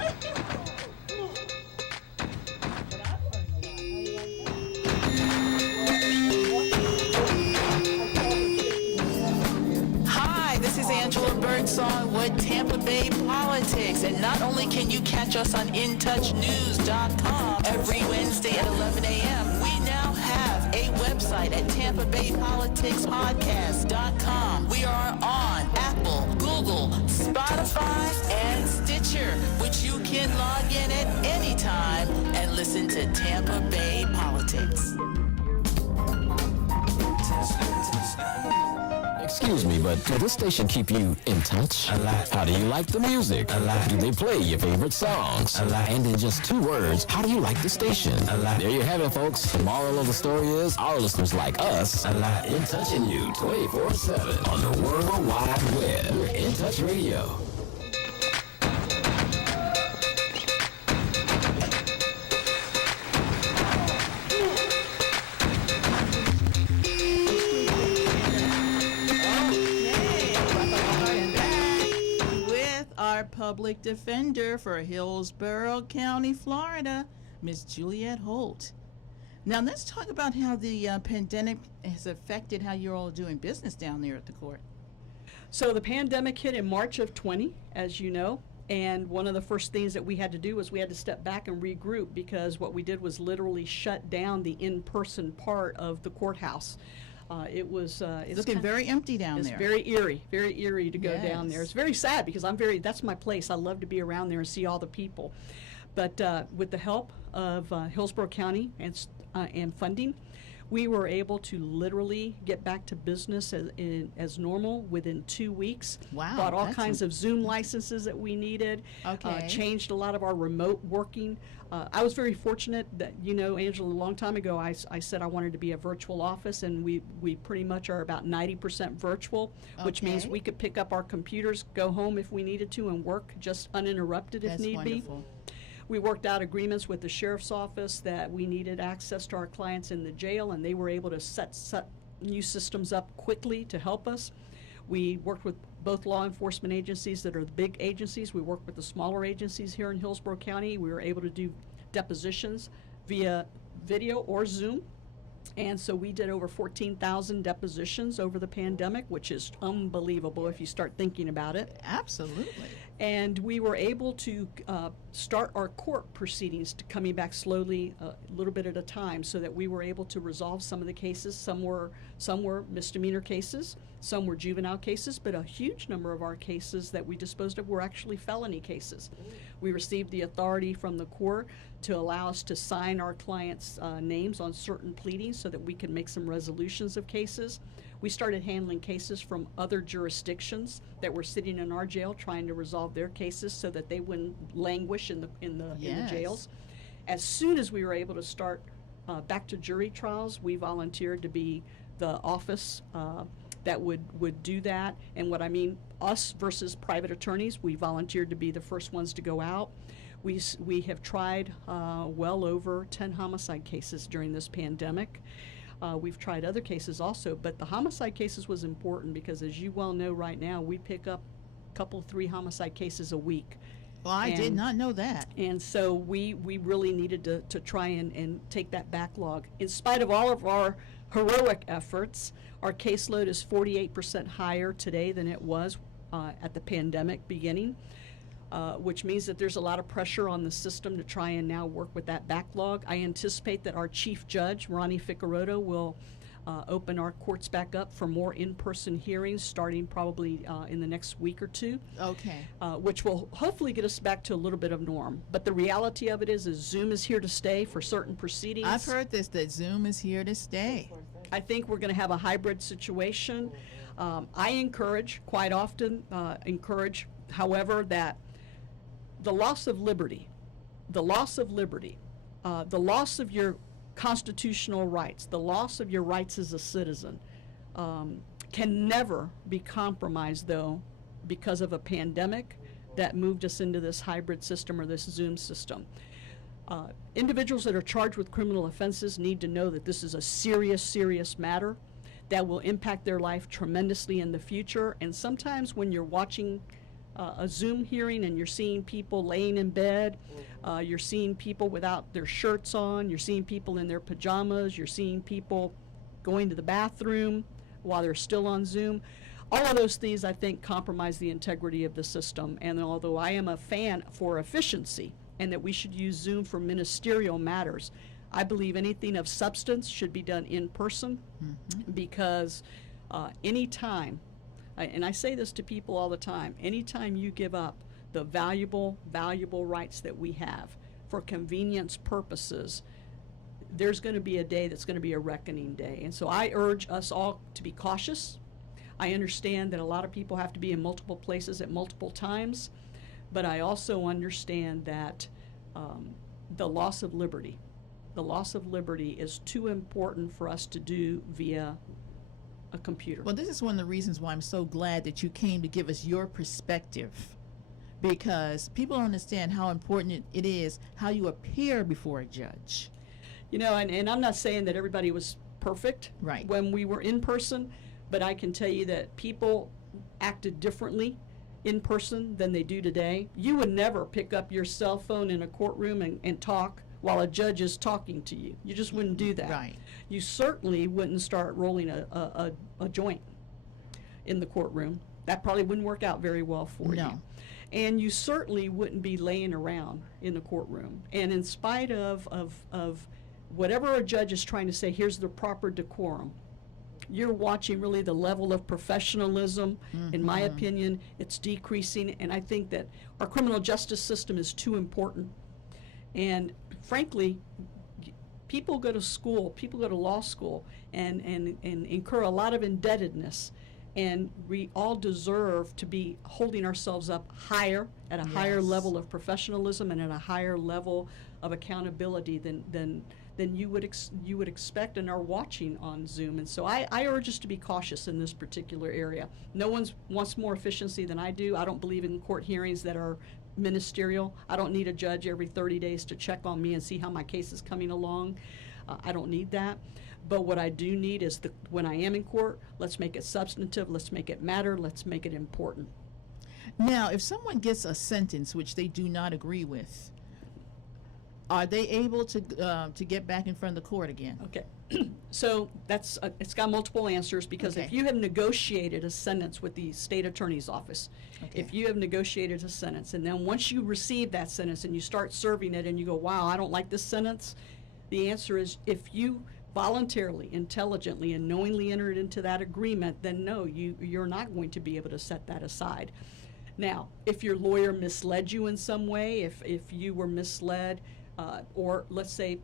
Hi, this is Angela Birdsong with Tampa Bay Politics. And not only can you catch us on InTouchNews.com every Wednesday at 11 a.m., we now have a website at TampaBayPoliticsPodcast.com. We are on Apple, Google, Spotify, and Stitcher, which you can log in at any time and listen to Tampa Bay Politics. Excuse me, but does this station keep you in touch? A lot. How do you like the music? A lot. Do they play your favorite songs? A lot. And in just 2 words, how do you like the station? A lot. There you have it, folks. The moral of the story is our listeners like us a lot. In touching you 24/7 on the World Wide Web. We're In Touch Radio. Our public defender for Hillsborough County, Florida, Miss Juliette Holt. Now let's talk about how the pandemic has affected how you're all doing business down there at the court. So the pandemic hit in March of 20, as you know, and one of the first things that we had to do was we had to step back and regroup, because what we did was literally shut down the in-person part of the courthouse. It's looking very empty down It's there. very eerie to go down there. Yes. It's very sad because that's my place. I love to be around there and see all the people. But with the help of Hillsborough County and funding, we were able to literally get back to business as normal within 2 weeks. Wow, Bought all that's kinds of Zoom licenses that we needed. Okay. Changed a lot of our remote working. I was very fortunate that, Angela, a long time ago, I said I wanted to be a virtual office, and we pretty much are about 90% virtual, which means Okay. we could pick up our computers, go home if we needed to, and work just uninterrupted if That's need wonderful. be. We worked out agreements with the sheriff's office that we needed access to our clients in the jail, and they were able to set new systems up quickly to help us. We worked with both law enforcement agencies that are the big agencies. We worked with the smaller agencies here in Hillsborough County. We were able to do depositions via video or Zoom. And so we did over 14,000 depositions over the pandemic, which is unbelievable if you start thinking about it. Absolutely. And we were able to start our court proceedings coming back slowly, a little bit at a time, so that we were able to resolve some of the cases. Some were misdemeanor cases, some were juvenile cases, but a huge number of our cases that we disposed of were actually felony cases. We received the authority from the court to allow us to sign our clients' names on certain pleadings so that we could make some resolutions of cases. We started handling cases from other jurisdictions that were sitting in our jail, trying to resolve their cases so that they wouldn't languish in the Yes. jails. As soon as we were able to start back to jury trials, we volunteered to be the office that would do that. And what I mean, us versus private attorneys, we volunteered to be the first ones to go out. We have tried well over 10 homicide cases during this pandemic. We've tried other cases also, but the homicide cases was important because, as you well know right now, we pick up a couple, 3 homicide cases a week. Well, I did And- not know that. And so we really needed to try and take that backlog. In spite of all of our heroic efforts, our caseload is 48% higher today than it was at the pandemic beginning. Which means that there's a lot of pressure on the system to try and now work with that backlog. I anticipate that our chief judge, Ronnie Ficarotto, will open our courts back up for more in-person hearings starting probably in the next week or 2, Okay. which will hopefully get us back to a little bit of norm. But the reality of it is Zoom is here to stay for certain proceedings. I've heard this, that Zoom is here to stay. I think we're going to have a hybrid situation. I encourage, quite often, however, that the loss of liberty, the loss of your constitutional rights, the loss of your rights as a citizen, can never be compromised, though, because of a pandemic that moved us into this hybrid system or this Zoom system. Individuals that are charged with criminal offenses need to know that this is a serious, serious matter that will impact their life tremendously in the future. And sometimes when you're watching a Zoom hearing and you're seeing people laying in bed, you're seeing people without their shirts on, you're seeing people in their pajamas, you're seeing people going to the bathroom while they're still on Zoom. All of those things, I think, compromise the integrity of the system. And although I am a fan for efficiency and that we should use Zoom for ministerial matters, I believe anything of substance should be done in person, because anytime, and I say this to people all the time, anytime you give up the valuable rights that we have for convenience purposes, there's going to be a day that's going to be a reckoning day. And so I urge us all to be cautious. I understand that a lot of people have to be in multiple places at multiple times, but I also understand that the loss of liberty is too important for us to do via a computer. Well, this is one of the reasons why I'm so glad that you came to give us your perspective, because people don't understand how important it is how you appear before a judge. You know, and I'm not saying that everybody was perfect Right. when we were in person, but I can tell you that people acted differently in person than they do today. You would never pick up your cell phone in a courtroom and talk while a judge is talking to you. You just wouldn't do that. Right. You certainly wouldn't start rolling a joint in the courtroom. That probably wouldn't work out very well for No. you. And you certainly wouldn't be laying around in the courtroom. And in spite of whatever a judge is trying to say, here's the proper decorum, you're watching really the level of professionalism. In my opinion, it's decreasing, and I think that our criminal justice system is too important. And frankly, people go to school, people go to law school and incur a lot of indebtedness, and we all deserve to be holding ourselves up higher, at a higher level of professionalism and at a higher level of accountability than you would expect and are watching on Zoom. And so I urge us to be cautious in this particular area. No one wants more efficiency than I do. I don't believe in court hearings that are ministerial. I don't need a judge every 30 days to check on me and see how my case is coming along. I don't need that. But what I do need is when I am in court, let's make it substantive, let's make it matter, let's make it important. Now, if someone gets a sentence which they do not agree with, are they able to get back in front of the court again? Okay, so that's it's got multiple answers, because if Okay. you have negotiated a sentence with the state attorney's office, Okay. if you have negotiated a sentence, and then once you receive that sentence and you start serving it and you go, wow, I don't like this sentence, the answer is, if you voluntarily, intelligently, and knowingly entered into that agreement, then no, you're not going to be able to set that aside. Now, if your lawyer misled you in some way, if you were misled, or let's say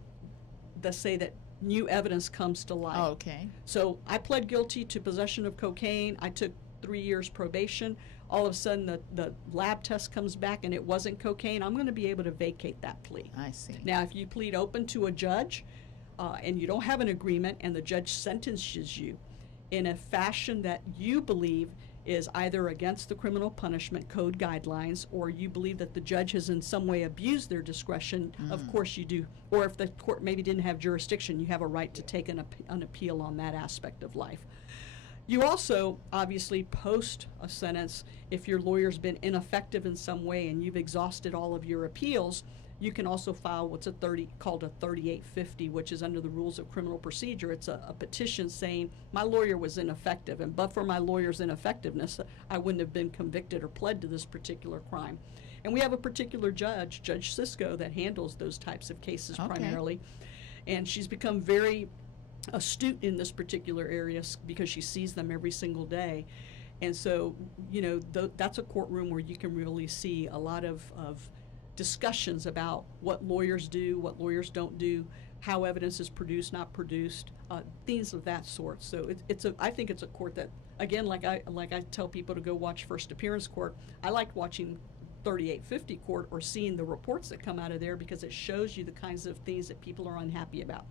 that new evidence comes to light. Oh, okay. So I pled guilty to possession of cocaine. I took 3 years probation. All of a sudden the lab test comes back and it wasn't cocaine. I'm going to be able to vacate that plea. I see. Now, if you plead open to a judge and you don't have an agreement and the judge sentences you in a fashion that you believe is either against the criminal punishment code guidelines, or you believe that the judge has in some way abused their discretion, of course you do. Or if the court maybe didn't have jurisdiction, you have a right to take an appeal on that aspect of life. You also, obviously, post a sentence, if your lawyer's been ineffective in some way and you've exhausted all of your appeals, you can also file what's called a 3850, which is under the rules of criminal procedure. It's a petition saying, my lawyer was ineffective, and but for my lawyer's ineffectiveness, I wouldn't have been convicted or pled to this particular crime. And we have a particular judge, Judge Cisco, that handles those types of cases primarily. And she's become very astute in this particular area because she sees them every single day. And so, you know, that's a courtroom where you can really see a lot of discussions about what lawyers do, what lawyers don't do, how evidence is produced, not produced, things of that sort. So I think it's a court that, again, like I tell people to go watch First Appearance Court. I like watching 3850 Court or seeing the reports that come out of there, because it shows you the kinds of things that people are unhappy about.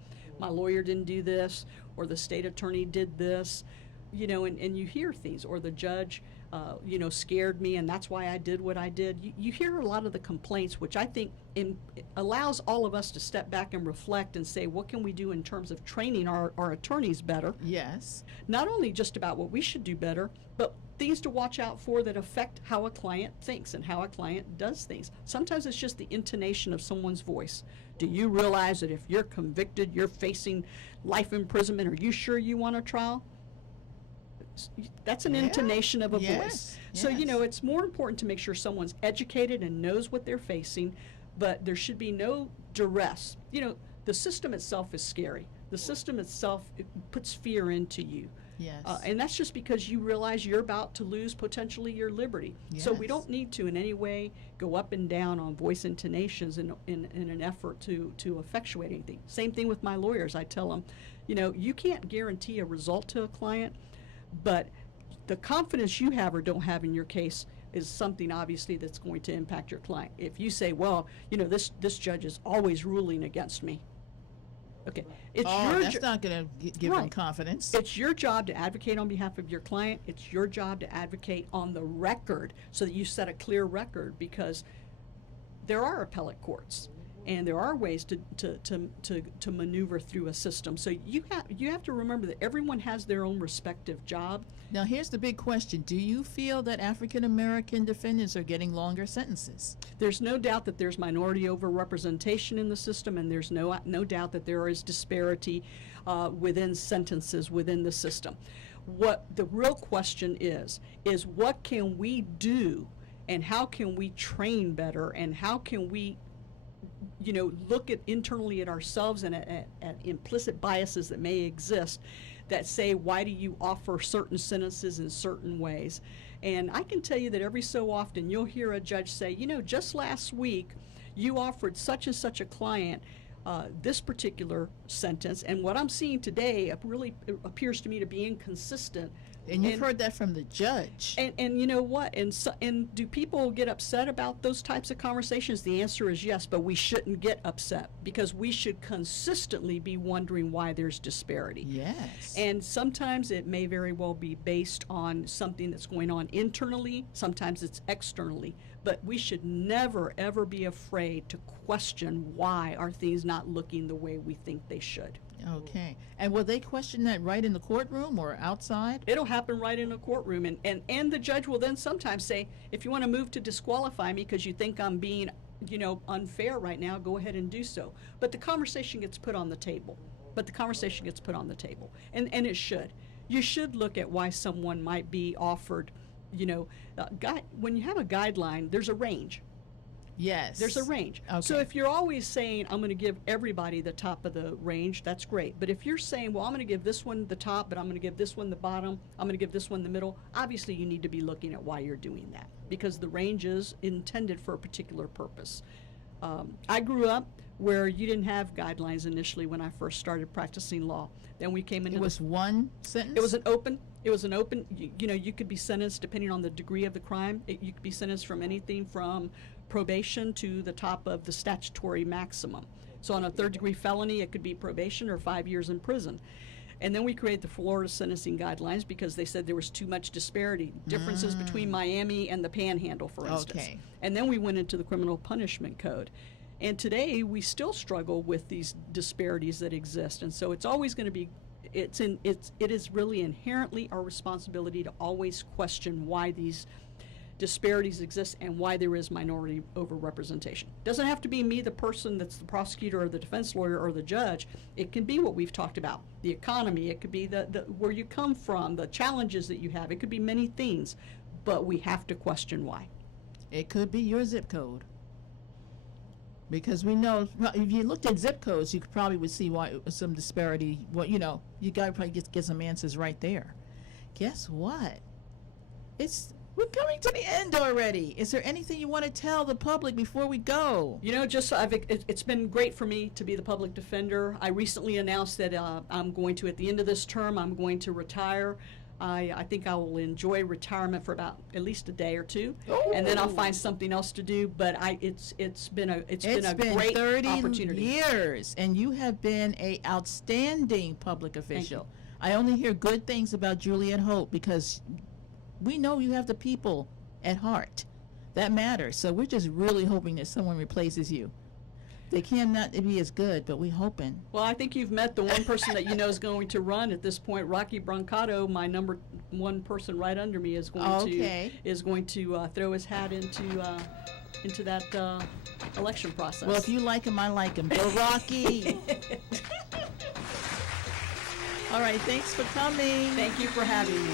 my lawyer didn't do this, or the state attorney did this, you know, and you hear things, or the judge, you know, scared me, and that's why I did what I did. You hear a lot of the complaints, which I think allows all of us to step back and reflect and say, what can we do in terms of training our attorneys better? Yes. Not only just about what we should do better, but things to watch out for that affect how a client thinks and how a client does things. Sometimes it's just the intonation of someone's voice. Do you realize that if you're convicted, you're facing life imprisonment? Are you sure you want a trial? That's an intonation of a voice. So, you know, it's more important to make sure someone's educated and knows what they're facing, but there should be no duress. You know, the system itself is scary. The system itself, it puts fear into you. Yes. And that's just because you realize you're about to lose potentially your liberty. So we don't need to in any way go up and down on voice intonations in an effort to effectuate anything. Same thing with my lawyers. I tell them, you know, you can't guarantee a result to a client, but the confidence you have or don't have in your case is something obviously that's going to impact your client. If you say, well, you know, this judge is always ruling against me. Okay, it's that's not going to give them confidence. It's your job to advocate on behalf of your client. It's your job to advocate on the record so that you set a clear record, because there are appellate courts and there are ways to maneuver through a system. So you have to remember that everyone has their own respective job. Now, here's the big question. Do you feel that African American defendants are getting longer sentences? There's no doubt that there's minority overrepresentation in the system, and there's no doubt that there is disparity within sentences within the system. What the real question is what can we do, and how can we train better, and how can we, you know, look at internally at ourselves and at implicit biases that may exist that say, why do you offer certain sentences in certain ways? And I can tell you that every so often you'll hear a judge say, you know, just last week you offered such and such a client this particular sentence, and what I'm seeing today really appears to me to be inconsistent. And you've heard that from the judge. And you know what? And do people get upset about those types of conversations? The answer is yes, but we shouldn't get upset, because we should consistently be wondering why there's disparity. Yes. And sometimes it may very well be based on something that's going on internally. Sometimes it's externally. But we should never, ever be afraid to question why are things not looking the way we think they should. Okay. And will they question that right in the courtroom or outside? It'll happen right in a courtroom. And the judge will then sometimes say, if you want to move to disqualify me because you think I'm being, you know, unfair right now, go ahead and do so. But the conversation gets put on the table. And it should. You should look at why someone might be offered, you know, when you have a guideline, there's a range. Yes. There's a range. Okay. So if you're always saying, I'm going to give everybody the top of the range, that's great. But if you're saying, well, I'm going to give this one the top, but I'm going to give this one the bottom, I'm going to give this one the middle, obviously you need to be looking at why you're doing that, because the range is intended for a particular purpose. I grew up where you didn't have guidelines initially when I first started practicing law. Then we came into It was one sentence? It was an open, you know, you could be sentenced depending on the degree of the crime. You could be sentenced from anything from probation to the top of the statutory maximum. So on a third-degree felony, it could be probation or 5 years in prison. And then we created the Florida sentencing guidelines because they said there was too much disparity, differences between Miami and the Panhandle, for instance. Okay. And then we went into the criminal punishment code. And today we still struggle with these disparities that exist. And so it's always going to be, it is really inherently our responsibility to always question why these disparities exist and why there is minority overrepresentation. Doesn't have to be me, the person that's the prosecutor or the defense lawyer or the judge. It can be what we've talked about, the economy. It could be the where you come from, the challenges that you have. It could be many things, but we have to question why. It could be your zip code. Because we know, if you looked at zip codes, you could probably would see why some disparity. Well, you know, you got to probably get some answers right there. Guess what? We're coming to the end already. Is there anything you want to tell the public before we go? You know, it's been great for me to be the public defender. I recently announced that I'm going to, at the end of this term, I'm going to retire. I think I will enjoy retirement for about at least a day or two, and then I'll find something else to do. But it's been a great 30 opportunity. years, and you have been a outstanding public official. I only hear good things about Juliette Holt because we know you have the people at heart. That matters. So we're just really hoping that someone replaces you. They cannot be as good, but we're hoping. Well, I think you've met the one person that you know is going to run at this point. Rocky Brancato, my number one person right under me, is going to throw his hat into that election process. Well, if you like him, I like him. Go Rocky. All right, thanks for coming. Thank you for having me.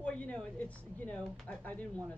Well, it's I didn't want to